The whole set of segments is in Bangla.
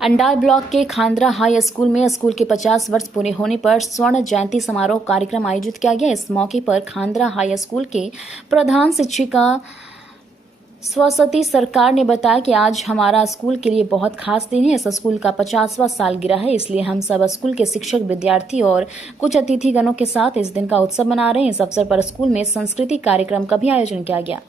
अंडाल ब्लॉक के खांद्रा हाई स्कूल में स्कूल के 50 वर्ष पूरे होने पर स्वर्ण जयंती समारोह कार्यक्रम आयोजित किया गया। इस मौके पर खांद्रा हाई स्कूल के प्रधान शिक्षिका स्वसती सरकार ने बताया कि आज हमारा स्कूल के लिए बहुत खास दिन है। इस स्कूल का 50वां सालगिरह है, इसलिए हम सब स्कूल के शिक्षक, विद्यार्थी और कुछ अतिथिगणों के साथ इस दिन का उत्सव मना रहे हैं। इस अवसर पर स्कूल में सांस्कृतिक कार्यक्रम का भी आयोजन किया गया।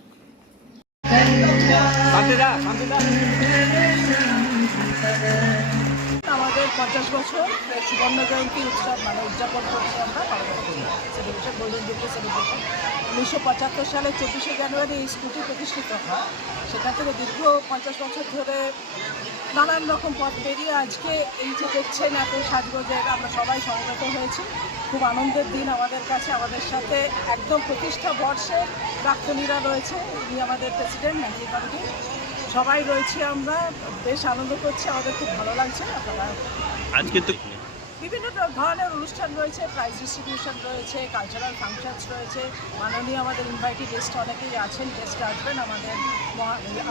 আমাদের 50 বছর সুবর্ণ জয়ন্তী উৎসব উদযাপন করছি আমরা সেলিব্রেশন গোল্ডেন জুবলি সেলিব্রেশন 1975 সালে 24শে জানুয়ারি এই স্কুলটি প্রতিষ্ঠিত হয়। সেখান থেকে দীর্ঘ 50 বছর ধরে নানান রকম পথ পেরিয়ে আজকে এই যে দেখছেন এত সাজগোজের আমরা সবাই সমবেত হয়েছি। খুব আনন্দের দিন আমাদের কাছে। আমাদের সাথে একদম প্রতিষ্ঠা বর্ষে প্রাক্তনীরা রয়েছে, ইনি আমাদের প্রেসিডেন্ট ম্যানেজিং কমিটি, সবাই রয়েছি। আমরা বেশ আনন্দ করছি, আমাদের খুব ভালো লাগছে। আপনারা আজকে তো বিভিন্ন ধরনের অনুষ্ঠান রয়েছে, প্রাইজ ডিস্ট্রিবিউশন রয়েছে, কালচারাল ফাংশনস রয়েছে। মাননীয় আমাদের ইনভাইটেড গেস্ট অনেকেই আছেন, গেস্ট আসবেন। আমাদের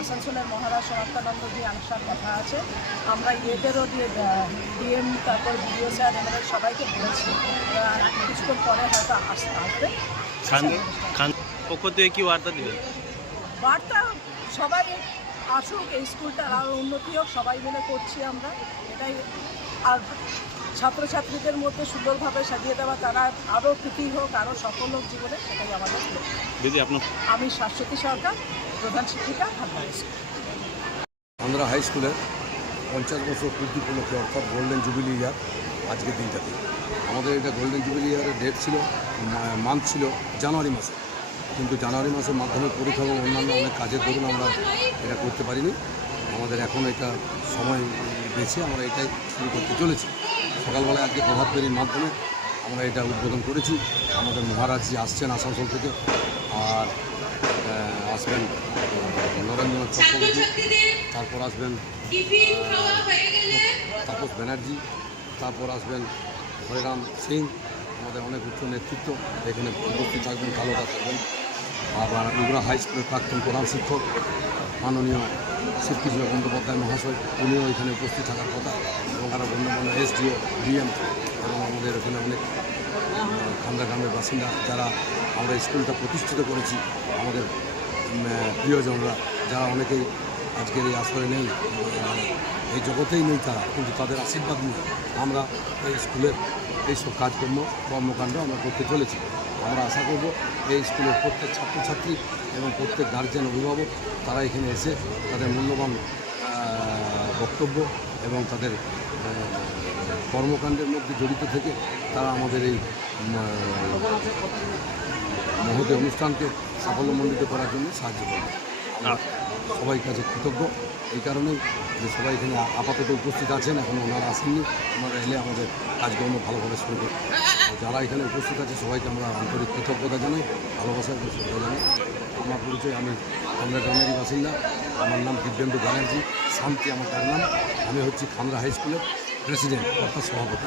আসানসোলের মহারাজ সনাতনানন্দজি আসার কথা আছে। আমরা ইয়েদেরও ডিএম তারপর বিডিও স্যার এনাদের সবাইকে বলেছি, কিছুক্ষণ পরে হয়তো আসবে। পক্ষ থেকে কি বার্তা দিবেন? বার্তা সবাই আসুক, এই স্কুলটার আরও উন্নতি হোক, সবাই মিলে করছি আমরা এটাই। আর ছাত্রছাত্রীদের মধ্যে সুন্দরভাবে সাজিয়ে দেওয়া, তারা আরও কৃতি হোক, আরও সফল হোক জীবনে, সেটাই আমাদের দিদি আপনার। আমি শাশ্বতী সরকার, প্রধান শিক্ষিকা, খান্দ্রা স্কুল। খান্দ্রা হাই স্কুলের 50 বছর পূর্তি উপলক্ষে অর্থাৎ গোল্ডেন জুবিলি ইয়ার আজকের দিনটাতে। আমাদের এটা গোল্ডেন জুবিলি ইয়ারের ডেট ছিল, মান্থ ছিল জানুয়ারি মাসে, কিন্তু জানুয়ারি মাসে মাধ্যমিক পরীক্ষা এবং অন্যান্য অনেক কাজের দরুন আমরা এটা করতে পারিনি। আমাদের এখন এটা সময় বেছে আমরা এটাই শুরু করতে চলেছি। সকালবেলায় আজকে প্রভাত ফেরির মাধ্যমে আমরা এটা উদ্বোধন করেছি। আমাদের মহারাজজি আসছেন আসানসোল থেকে, আর আসবেন নরেন্দ্রনাথ চক্রবর্তী, তারপর আসবেন তাপস ব্যানার্জি, তারপর আসবেন হরিরাম সিং, আমাদের অনেক উচ্চ নেতৃত্ব এখানে উপস্থিত থাকবেন, কালোরা থাকবেন। আবার উগরা হাই স্কুলের প্রাক্তন প্রধান শিক্ষক মাননীয় শ্রীকৃষ্ণ বন্দ্যোপাধ্যায় মহাশয়, উনিও এখানে উপস্থিত থাকার কথা, এবং আরও গণ্যমান্য এসডিও, ডিএম এবং আমাদের এখানে অনেক খান্দ্রা গ্রামের বাসিন্দা যারা আমরা স্কুলটা প্রতিষ্ঠিত করেছি, আমাদের প্রিয়জনরা যারা অনেকেই আজকের এই আসরে নেই, এই জগতেই নেই তারা, কিন্তু তাদের আশীর্বাদ নিয়ে আমরা এই স্কুলের এইসব কর্মকাণ্ড আমরা করতে চলেছি। আমরা আশা করব এই স্কুলের প্রত্যেক ছাত্রছাত্রী এবং প্রত্যেক গার্জেন, অভিভাবক তারা এখানে এসে তাদের মূল্যবান বক্তব্য এবং তাদের কর্মকাণ্ডের মধ্যে জড়িত থেকে তারা আমাদের এই মহৎ অনুষ্ঠানকে সাফল্যমণ্ডিত করার জন্য সাহায্য করবে। সবাই কাছে কৃতজ্ঞ এই কারণেই যে সবাই এখানে আপাতত উপস্থিত আছেন, এখন ওনারা আসেননি। ওনারা এলে আমাদের কাজকর্ম ভালোভাবে শুরু করবে। যারা এখানে উপস্থিত আছে সবাইকে আমরা আন্তরিক কৃতজ্ঞতা জানাই, ভালোবাসা এবং শ্রদ্ধা জানাই। আমার পরিচয়, আমি খান্দ্রা গ্রামেরই বাসিন্দা, আমার নাম দিব্যেন্দু ব্যানার্জি, শান্তি আমার নাম। আমি হচ্ছি খান্দ্রা হাই স্কুলের প্রেসিডেন্ট অর্থাৎ সভাপতি।